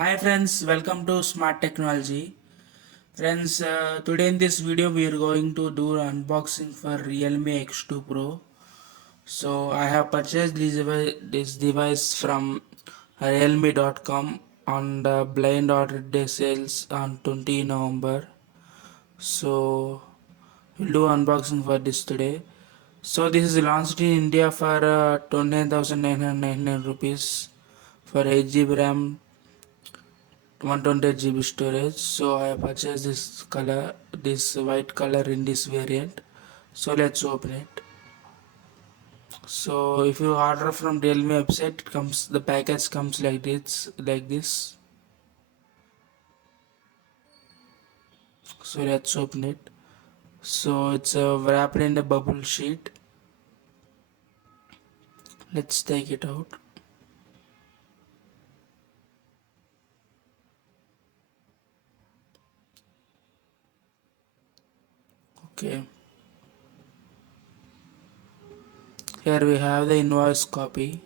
Hi friends, welcome to Smart Technology. Friends, today in this video we are going to do unboxing for Realme X2 Pro. So I have purchased this device from realme.com on the blind order day sales on 20 November. So we'll do unboxing for this today. So this is launched in India for 29,999 rupees for 8 GB RAM, 128 GB storage. So I purchased this white color in this variant. So let's open it. So if you order from Realme website, the package comes like this. So let's open it. So it's wrapped in a bubble sheet. Let's take it out. Okay. Here we have the invoice copy.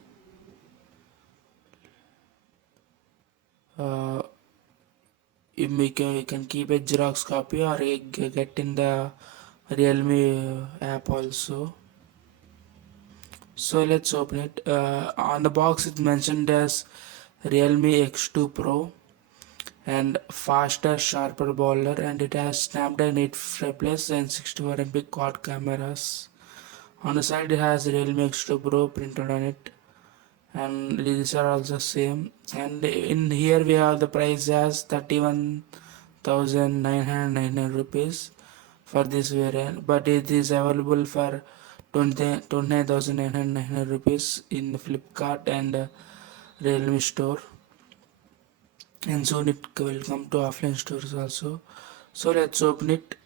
Uh, you can keep a Xerox copy or get in the Realme app also. So let's open it. On the box it mentioned as Realme X2 Pro and faster sharper bowler, and it has Snapdragon 8 Plus and 64 MP quad cameras. On the side it has Realme X2 Pro printed on it, and these are also same. And in here we have the price as 31,999 rupees for this variant, but it is available for 29,999 rupees in Flipkart and Realme store, and soon it will come to offline stores also. So let's open it.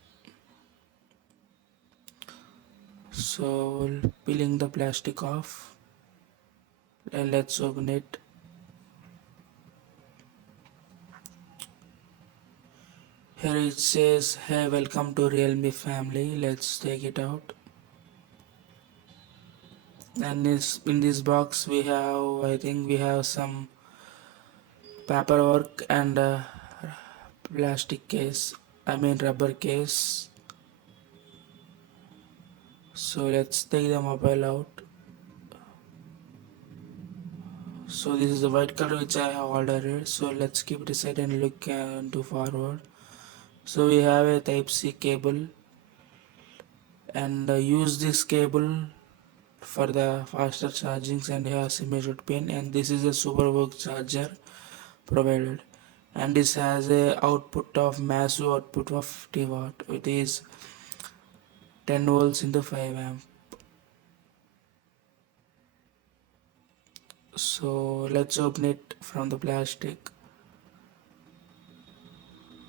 So peeling the plastic off, and let's open it. Here it says, hey, welcome to Realme family. Let's take it out. And in this box we have, I think we have some paperwork and plastic case, I mean rubber case. So let's take the mobile out. So this is the white color which I have ordered. So let's keep it aside and look into forward. So we have a type C cable, and use this cable for the faster chargings, and has a measured pin, and this is a superwork charger provided, and this has a output of massive output of 50 watt. It is 10 volts into 5 amp. So let's open it from the plastic.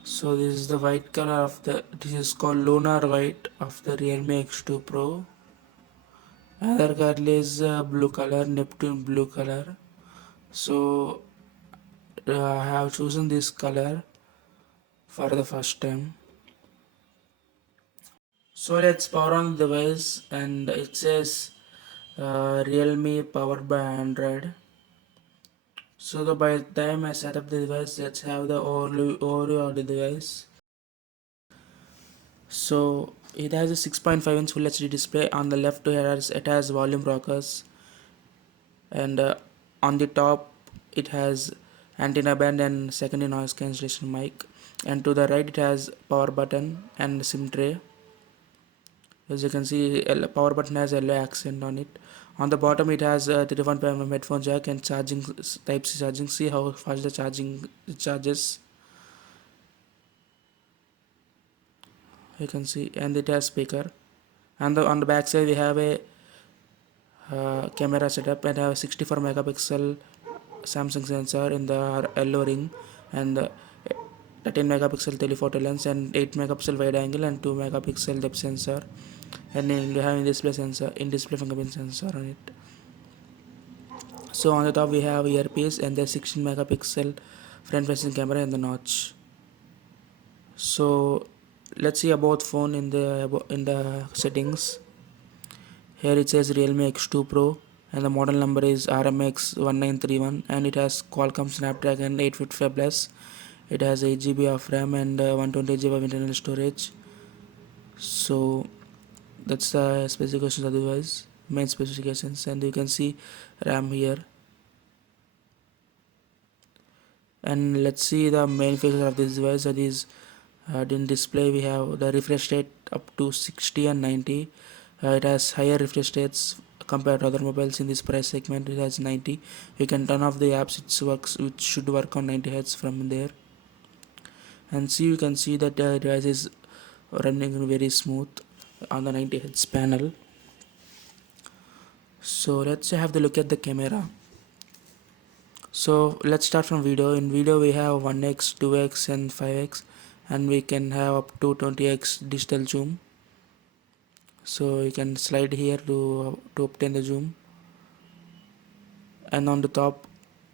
So this is the white color of this is called lunar white of the Realme X2 Pro. Other color is blue color, Neptune blue color. So I have chosen this color for the first time. So let's power on the device, and it says Realme powered by Android. So by the time I set up the device, let's have the overview of the device. So it has a 6.5-inch Full HD display. On the left it has volume rockers, and on the top it has antenna band and secondary noise cancellation mic, and to the right it has power button and SIM tray. As you can see, power button has yellow accent on it. On the bottom it has a 3.5 headphone jack and charging type C charging. See how fast the charging charges. You can see, and it has speaker. And on the back side we have a camera setup, and have a 64 megapixel Samsung sensor in the yellow ring, and 13 megapixel telephoto lens, and 8 megapixel wide angle, and 2 megapixel depth sensor, and then we have in display fingerprint sensor on it. So on the top we have earpiece and the 16 megapixel front facing camera and the notch. So let's see about phone in the settings. Here it says Realme X2 Pro, and the model number is RMX 1931, and it has Qualcomm Snapdragon 855 plus. It has 8 GB of RAM and 128 GB of internal storage. So that's the specifications of the device, main specifications, and you can see RAM here. And let's see the main features of this device. That is, in display we have the refresh rate up to 60 and 90. It has higher refresh rates compared to other mobiles in this price segment. It has 90. You can turn off the apps which should work on 90 Hz from there. And see, you can see that the device is running very smooth on the 90 Hz panel. So let's have the look at the camera. So let's start from video. In video we have 1x, 2x and 5x, and we can have up to 20x digital zoom. So you can slide here to obtain the zoom, and on the top,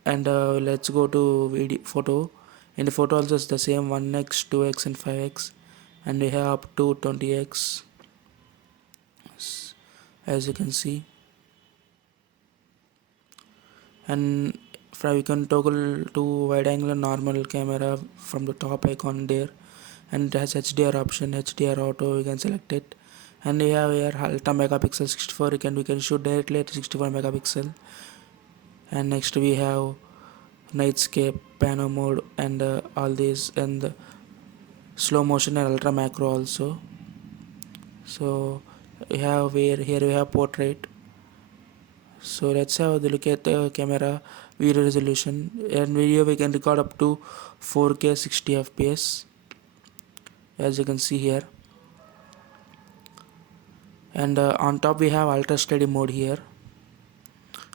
and let's go to video photo. In the photo also it's the same, 1x, 2x and 5x, and we have up to 20x as you can see. And we can toggle to wide angle normal camera from the top icon there, and it has HDR option, HDR auto, you can select it. And we have here ultra megapixel 64, we can shoot directly at 64 megapixel. And next we have nightscape, pano mode, and all these, and slow motion and ultra macro also. So we have here we have portrait. So let's have a look at the camera video resolution. And video we can record up to 4K 60 fps as you can see here. And on top we have ultra steady mode here.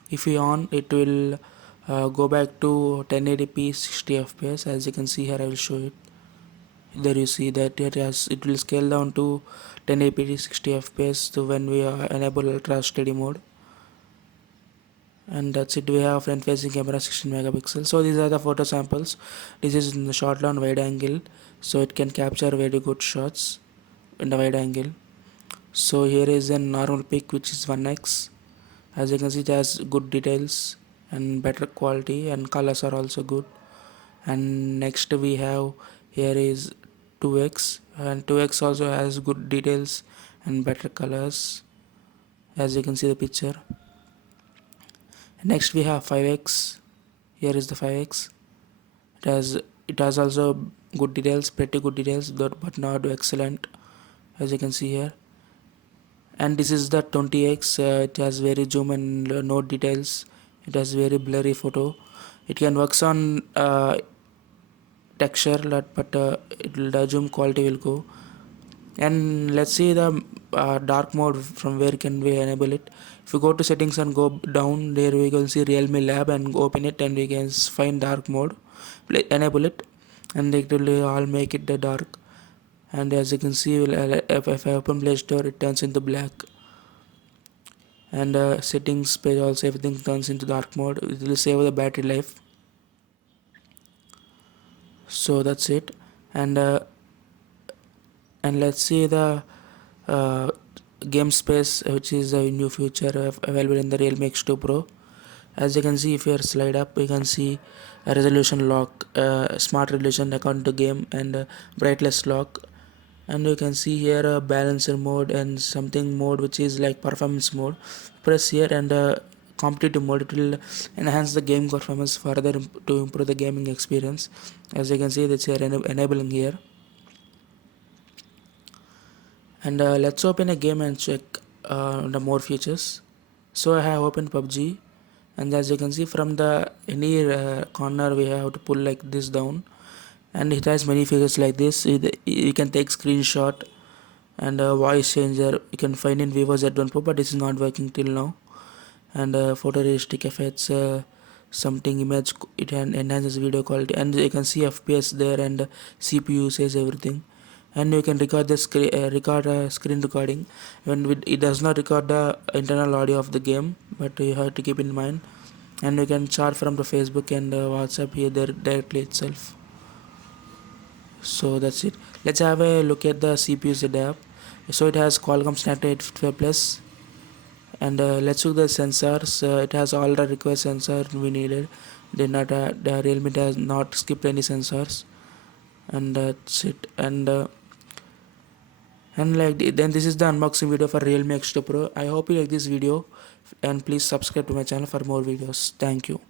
If we on, it will go back to 1080p 60 fps as you can see here. I will show it. There you see that it will scale down to 1080p 60 fps to when we enable ultra steady mode. And that's it. We have front facing camera 16 megapixels. So these are the photo samples. This is in the shot on wide angle, so it can capture very good shots in the wide angle. So here is a normal pic which is 1x. As you can see, it has good details and better quality, and colors are also good. And next we have here is 2x, and 2x also has good details and better colors as you can see the picture. Next we have 5x. Here is the 5x. It has also good details, pretty good details, but not excellent as you can see here. And this is the 20x. It has very zoom and no details. It has very blurry photo. It can works on texture, but the zoom quality will go. And let's see the dark mode, from where can we enable it. If you go to settings and go down, there we can see Realme Lab and open it, and we can find dark mode, enable it, and it will all make it the dark. And as you can see, if I open Play Store, it turns into black. And settings page also, everything turns into dark mode. It will save the battery life. So that's it. And let's see the uh, game space, which is a new feature available in the Realme X2 Pro. As you can see, if you slide up, you can see a resolution lock, smart resolution according to game, and brightness lock. And you can see here a balancer mode and something mode which is like performance mode. Press here, and competitive mode, it will enhance the game performance further to improve the gaming experience. As you can see, that's here enabling here. And let's open a game and check the more features. So I have opened PUBG, and as you can see, from the any corner we have to pull like this down, and it has many features like this. You can take screenshot, and voice changer you can find in Vivo Z1 Pro, but this is not working till now. And photorealistic effects, something image, it enhances video quality, and you can see FPS there, and CPU usage, everything. And you can record the screen recording when it does not record the internal audio of the game, but you have to keep in mind. And you can chat from the Facebook and WhatsApp here there directly itself. So that's it. Let's have a look at the CPU setup. So it has Qualcomm Snapdragon 855 plus, And let's look the sensors. It has all the required sensor we needed. Did not the Realme does not skip any sensors, and that's it. And then this is the unboxing video for Realme X2 Pro. I hope you like this video, and please subscribe to my channel for more videos. Thank you.